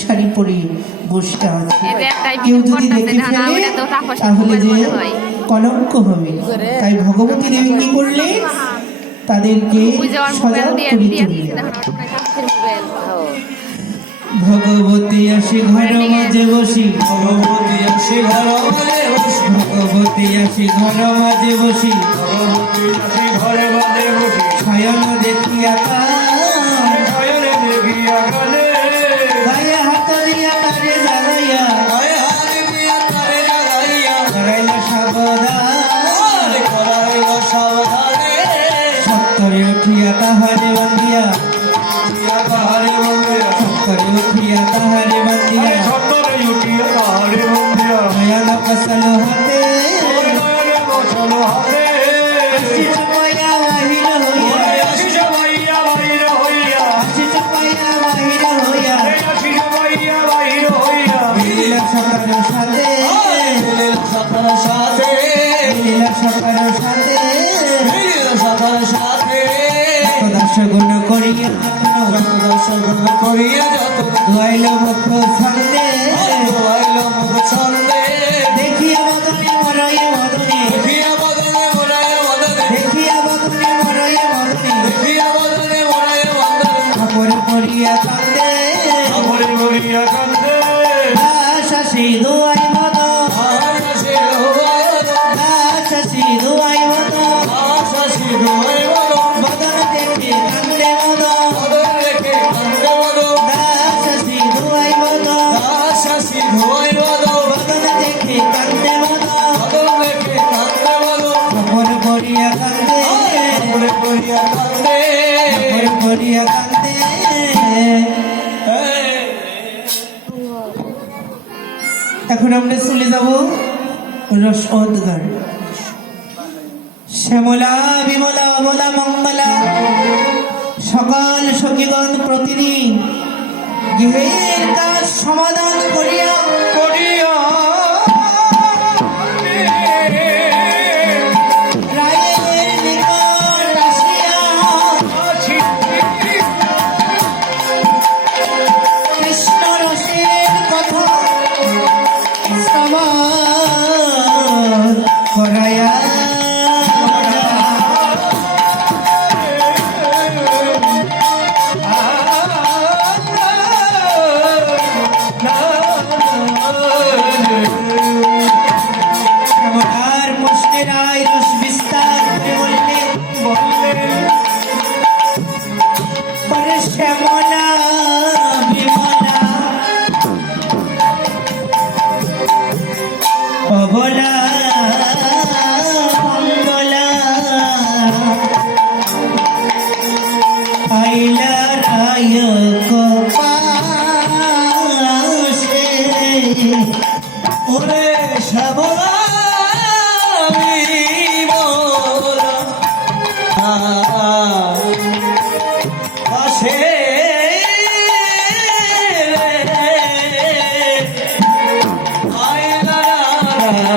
শাড়ি পরে বসে আছে। কেউ যদি দেখে ফেলে তাহলে যে কলঙ্ক হবে। তাই ভগবতী দেবী কি করলে? তাদেরকে সজাগ করে তুললেন। ভগবতী আসি ঘর মাঝে বসি। ভগবতী আসি ঘর মাঝে বসি। ভগবতী আসি ঘর মাঝে বসি। ভগবতী আসি ঘরে মাঝে বসি। শয়ন দেখিয়া त हरेविया हरिओ पिया त हरे विया हरे भैया न पसंदि গুণ করিয়া আপন দর্শন করিয়া যত দোয়াইল মুখ ছন্দে আইল মুখ ছন্দে। দেখিয়া বদনে মরাইয়া বদনে দেখিয়া বদনে মোরায় বদনে। দেখিয়া বদনে মরাইয়া বদনে। দেখিয়া বদনে মোরায় বদনে। কাপড় পরিয়া কান্দে। আমরে মরিয়া কান্দে। শাসি দোয়াই এখন আমরা চলে যাব রসদগার শ্যামলা, বিমলা, অবলা, মঙ্গলা, সকাল সখীগণ প্রতিদিন গৃহের কাজ সমাধান করিয়া অবলা মঙ্গলা। আইলা রায় কপাশে ওরে শ্যামলা বিমলা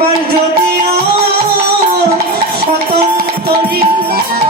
একবার যদি স্বতন্ত্র